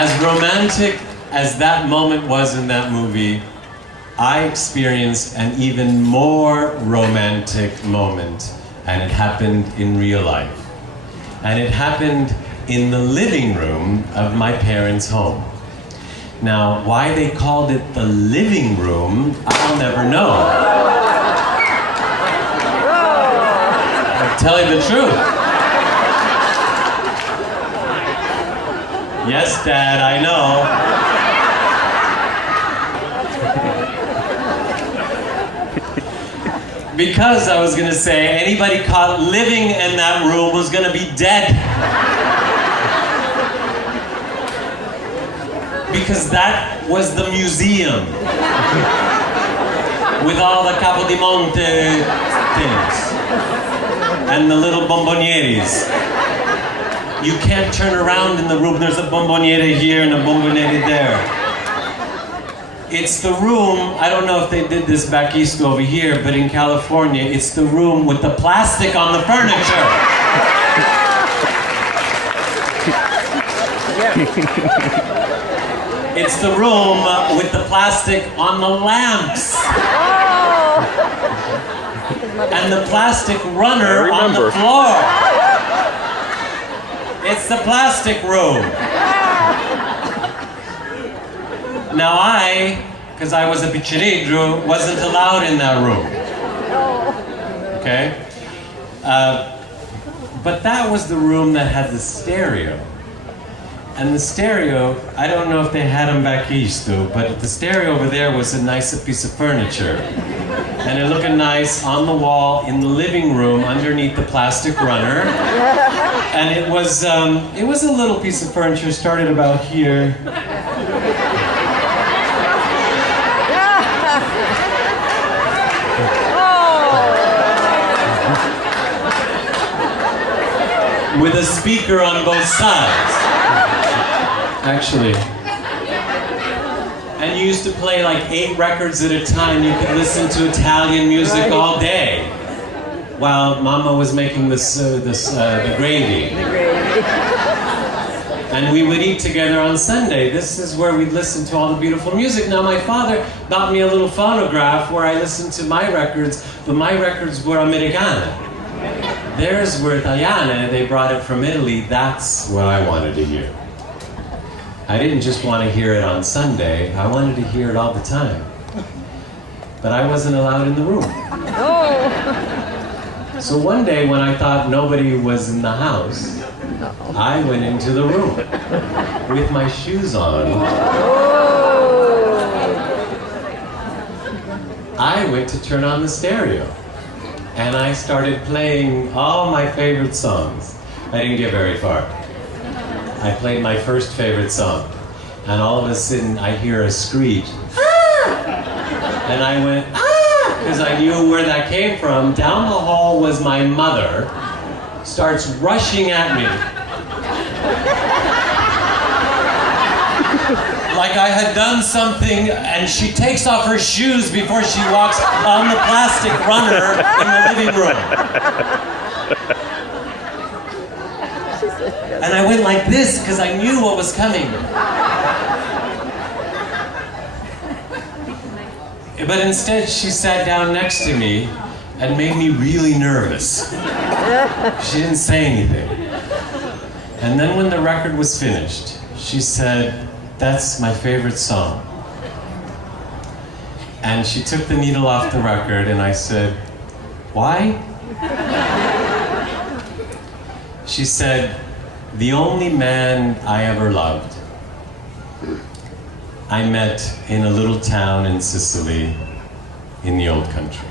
As romantic as that moment was in that movie, I experienced an even more romantic moment, and it happened in real life. And it happened in the living room of my parents' home. Now, why they called it the living room, I'll never know. I'll tell you the truth. Yes, Dad, I know. Because I was gonna say, anybody caught living in that room was gonna be dead. Because that was the museum. With all the Capodimonte things. And the little bombonieres. You can't turn around in the room, there's a bomboniere here and a bomboniere there. It's the room, I don't know if they did this back east over here, but in California, it's the room with the plastic on the furniture. It's the room with the plastic on the lamps. And the plastic runner on the floor. It's the plastic room. Now because I was a picciridro, wasn't allowed in that room. Okay? But that was the room that had the stereo. And the stereo, I don't know if they had them back east though, but the stereo over there was a nice piece of furniture. And it looked nice on the wall in the living room underneath the plastic runner. And it was a little piece of furniture, started about here. With a speaker on both sides. Actually. And you used to play like 8 records at a time. You could listen to Italian music all day. While Mama was making the gravy. And we would eat together on Sunday. This is where we'd listen to all the beautiful music. Now my father bought me a little phonograph where I listened to my records, but my records were Americana. Theirs were Italiana, they brought it from Italy. That's what I wanted to hear. I didn't just want to hear it on Sunday, I wanted to hear it all the time. But I wasn't allowed in the room. Oh. So one day when I thought nobody was in the house, I went into the room with my shoes on. I went to turn on the stereo. And I started playing all my favorite songs. I didn't get very far. I played my first favorite song. And all of a sudden, I hear a screech. Ah! And I went, ah! Because I knew where that came from. Down the hall was my mother. Starts rushing at me. Like I had done something, and she takes off her shoes before she walks on the plastic runner in the living room. And I went like this because I knew what was coming. But instead, she sat down next to me and made me really nervous. She didn't say anything. And then when the record was finished, she said, "That's my favorite song." And she took the needle off the record and I said, "Why?" She said, "The only man I ever loved, I met in a little town in Sicily, in the old country.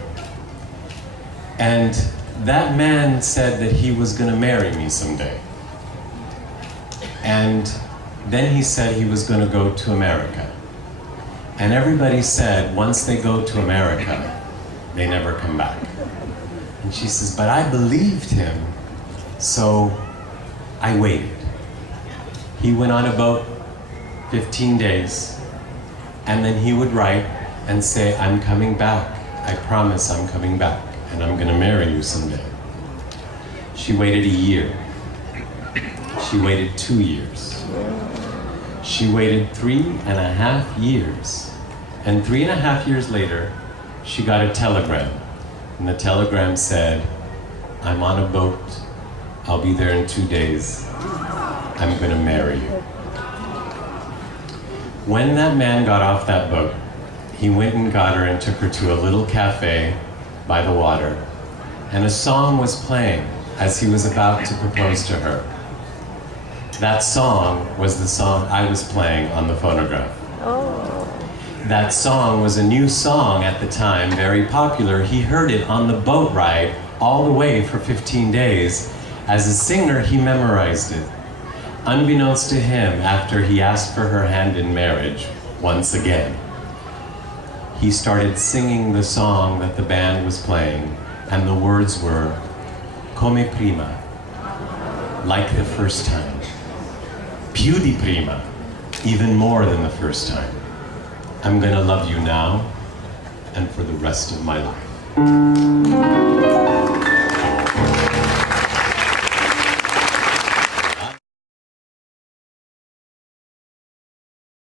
And that man said that he was gonna marry me someday. And then he said he was going to go to America. And everybody said once they go to America, they never come back." And she says, "But I believed him, so I waited." He went on about 15 days, and then he would write and say, "I'm coming back. I promise I'm coming back, and I'm going to marry you someday." She waited a year. She waited 2 years. She waited 3.5 years. And 3.5 years later, she got a telegram. And the telegram said, I'm on a boat. I'll be there in 2 days. I'm gonna marry you. When that man got off that boat, he went and got her and took her to a little cafe by the water. And a song was playing as he was about to propose to her. That song was the song I was playing on the phonograph. Oh. That song was a new song at the time, very popular. He heard it on the boat ride all the way for 15 days. As a singer, he memorized it. Unbeknownst to him, after he asked for her hand in marriage, once again, he started singing the song that the band was playing, and the words were, Come prima, like the first time. Più di prima, even more than the first time. I'm gonna love you now and for the rest of my life.